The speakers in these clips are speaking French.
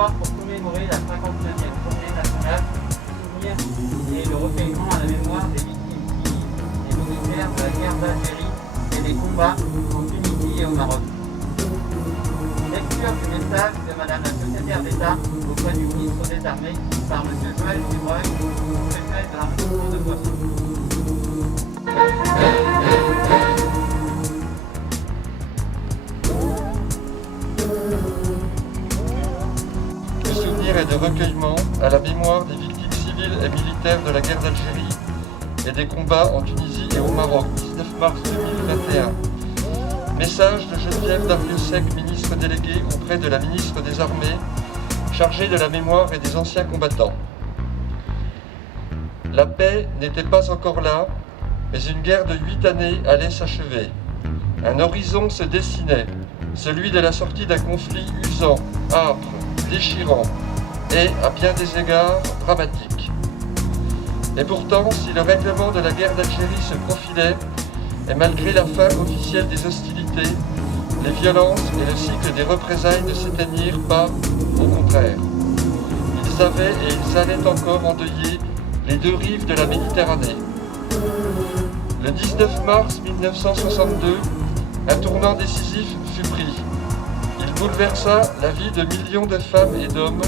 soir pour commémorer la 59e journée nationale du souvenir et le recueillement à la mémoire des victimes civiles et militaires de la guerre d'Algérie et des combats en Tunisie et au Maroc. Lecture du message de Madame la secrétaire d'État auprès du ministre des Armées par M. Joël Dubreuil, préfet de l'arrondissement de Poisson. De souvenir et de recueillement à la mémoire des victimes civiles et militaires de la guerre d'Algérie et des combats en Tunisie et au Maroc, 19 mars 2021. Message de Geneviève Darrieussecq, ministre déléguée auprès de la ministre des Armées, chargée de la mémoire et des anciens combattants. La paix n'était pas encore là, mais une guerre de 8 années allait s'achever. Un horizon se dessinait, celui de la sortie d'un conflit usant, âpre, déchirant et, à bien des égards, dramatique. Et pourtant, si le règlement de la guerre d'Algérie se profilait, et malgré la fin officielle des hostilités, les violences et le cycle des représailles ne s'éteignirent pas, au contraire. Ils avaient et ils allaient encore endeuiller les deux rives de la Méditerranée. Le 19 mars 1962, un tournant décisif fut pris. Il bouleversa la vie de millions de femmes et d'hommes,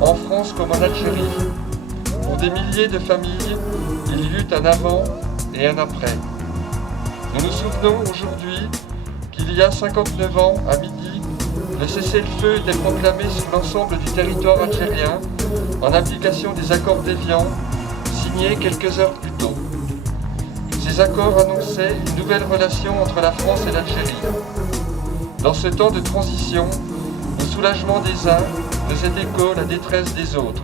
en France comme en Algérie. Pour des milliers de familles, il y eut un avant et un après. Nous nous souvenons aujourd'hui qu'il y a 59 ans, à midi, le cessez-le-feu était proclamé sur l'ensemble du territoire algérien en application des accords d'Évian, signés quelques heures plus tôt. Ces accords annonçaient une nouvelle relation entre la France et l'Algérie. Dans ce temps de transition, au soulagement des uns faisait écho la détresse des autres.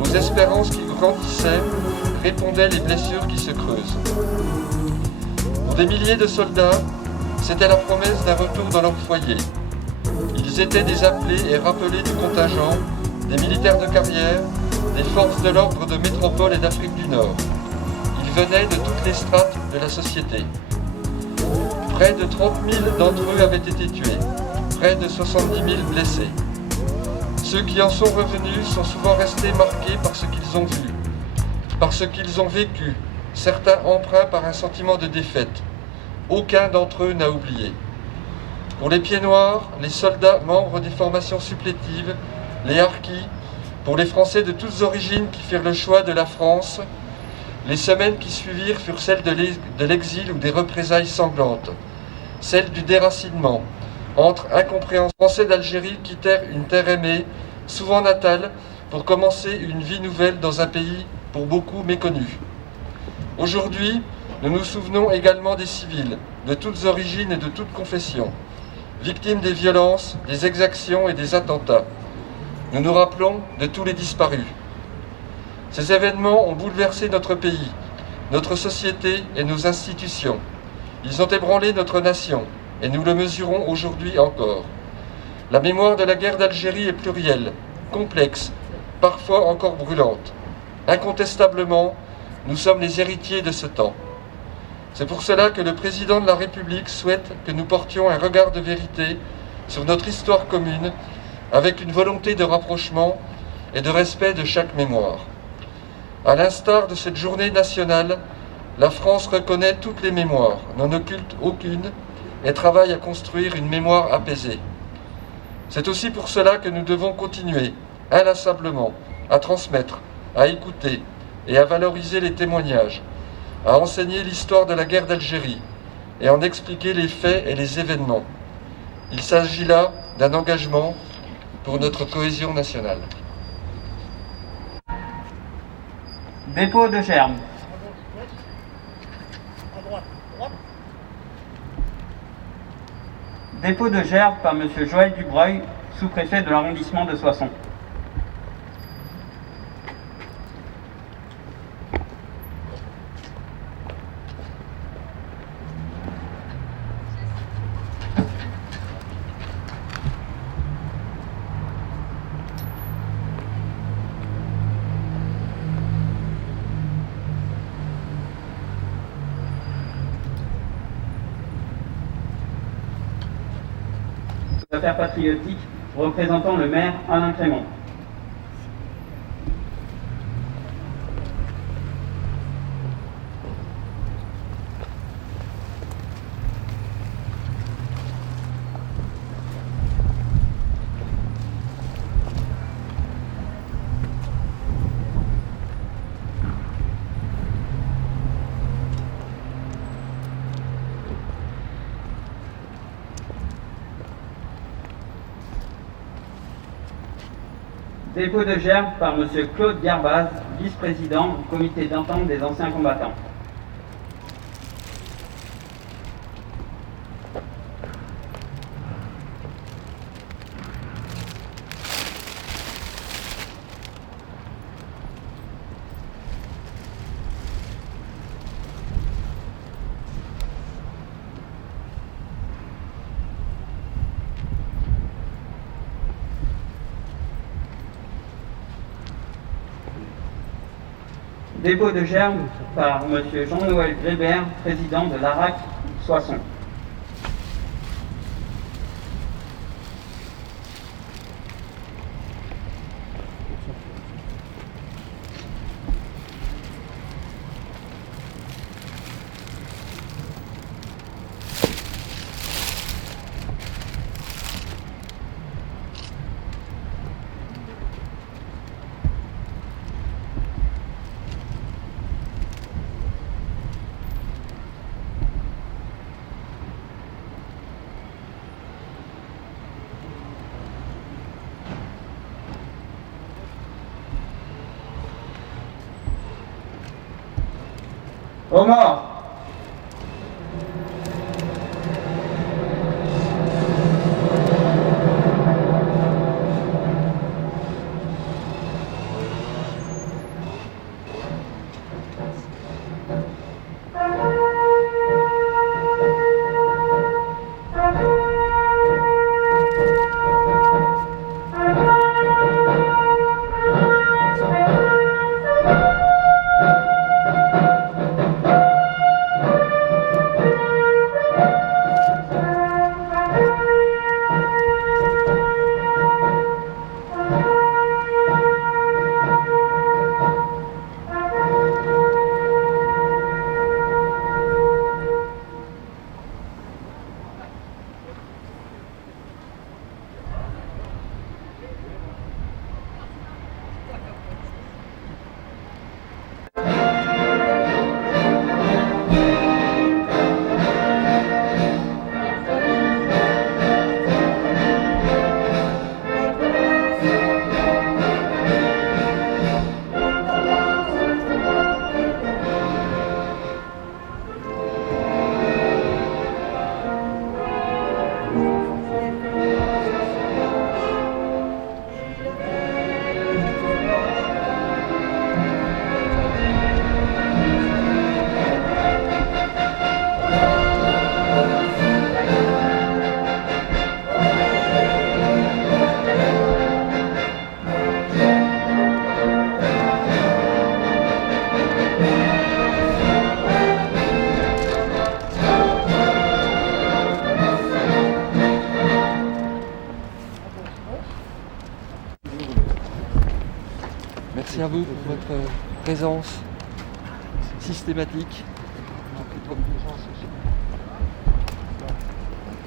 Aux espérances qui grandissaient répondaient les blessures qui se creusent. Pour des milliers de soldats, c'était la promesse d'un retour dans leur foyer. Ils étaient des appelés et rappelés du contingent, des militaires de carrière, des forces de l'ordre de métropole et d'Afrique du Nord. Ils venaient de toutes les strates de la société. Près de 30 000 d'entre eux avaient été tués, près de 70 000 blessés. Ceux qui en sont revenus sont souvent restés marqués par ce qu'ils ont vu, par ce qu'ils ont vécu, certains empreints par un sentiment de défaite. Aucun d'entre eux n'a oublié. Pour les pieds noirs, les soldats membres des formations supplétives, les harkis, pour les Français de toutes origines qui firent le choix de la France, les semaines qui suivirent furent celles de l'exil ou des représailles sanglantes, celles du déracinement, entre incompréhension. Les Français d'Algérie quittèrent une terre aimée, souvent natale, pour commencer une vie nouvelle dans un pays pour beaucoup méconnu. Aujourd'hui, nous nous souvenons également des civils, de toutes origines et de toutes confessions, victimes des violences, des exactions et des attentats. Nous nous rappelons de tous les disparus. Ces événements ont bouleversé notre pays, notre société et nos institutions. Ils ont ébranlé notre nation, et nous le mesurons aujourd'hui encore. La mémoire de la guerre d'Algérie est plurielle, complexe, parfois encore brûlante. Incontestablement, nous sommes les héritiers de ce temps. C'est pour cela que le président de la République souhaite que nous portions un regard de vérité sur notre histoire commune, avec une volonté de rapprochement et de respect de chaque mémoire. À l'instar de cette journée nationale, la France reconnaît toutes les mémoires, n'en occulte aucune, et travaille à construire une mémoire apaisée. C'est aussi pour cela que nous devons continuer, inlassablement, à transmettre, à écouter et à valoriser les témoignages, à enseigner l'histoire de la guerre d'Algérie et en expliquer les faits et les événements. Il s'agit là d'un engagement pour notre cohésion nationale. Dépôt de germes. Dépôt de gerbe par M. Joël Dubreuil, sous-préfet de l'arrondissement de Soissons. Affaires patriotiques représentant le maire Alain Crémont. Dépôt de gerbe par M. Claude Garbaz, vice-président du comité d'entente des anciens combattants. Dépôt de gerbe par M. Jean-Noël Grébert, président de l'ARAC Soissons. Aux morts. Merci à vous pour votre présence systématique.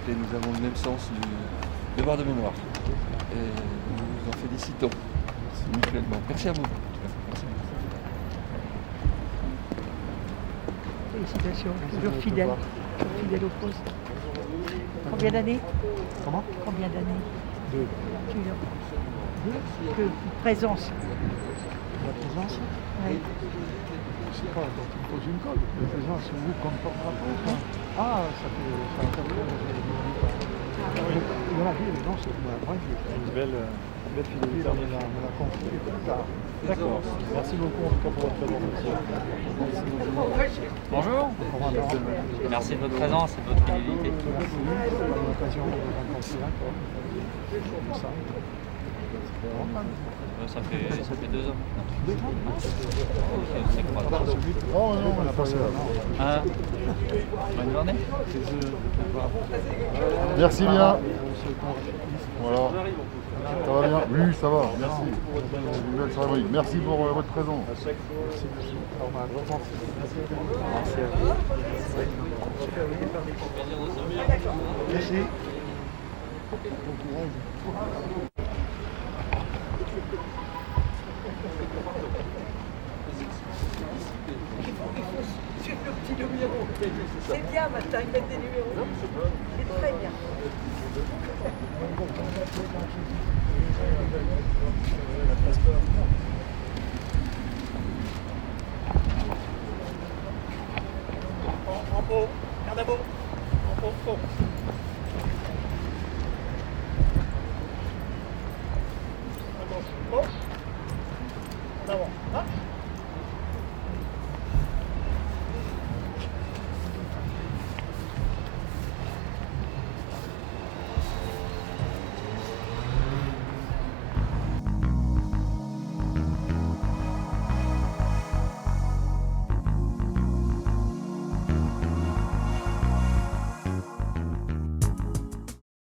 Et nous avons le même sens du devoir de mémoire. Et nous vous en félicitons mutuellement. Merci à vous. Merci. Félicitations, toujours fidèle au poste. Combien d'années? Comment? Combien d'années? 2. De présence. La présence? Oui. Je sais pas, quand tu me poses une colle. La présence, oui, comme porte-drapeau. Ah, ça fait. Il y en a dit, non, c'est vrai. Une belle fidélité. On a compris plus tard. D'accord. Merci beaucoup en tout cas pour votre présentation. Bonjour, merci de votre présence et de votre fidélité. Merci, on a l'occasion de vous rencontrer encore. Comme ça. Ça fait 2 ans. 2 ans? C'est quoi? Oh non, on n'a pas ça. Bonne journée. Merci bien. Voilà. va bien? Oui, ça va, merci. Une belle cérémonie. Merci pour votre présence. Merci. Alors, on a un grand sens. Merci à vous. Merci. C'est bien, maintenant, ils mettent des numéros.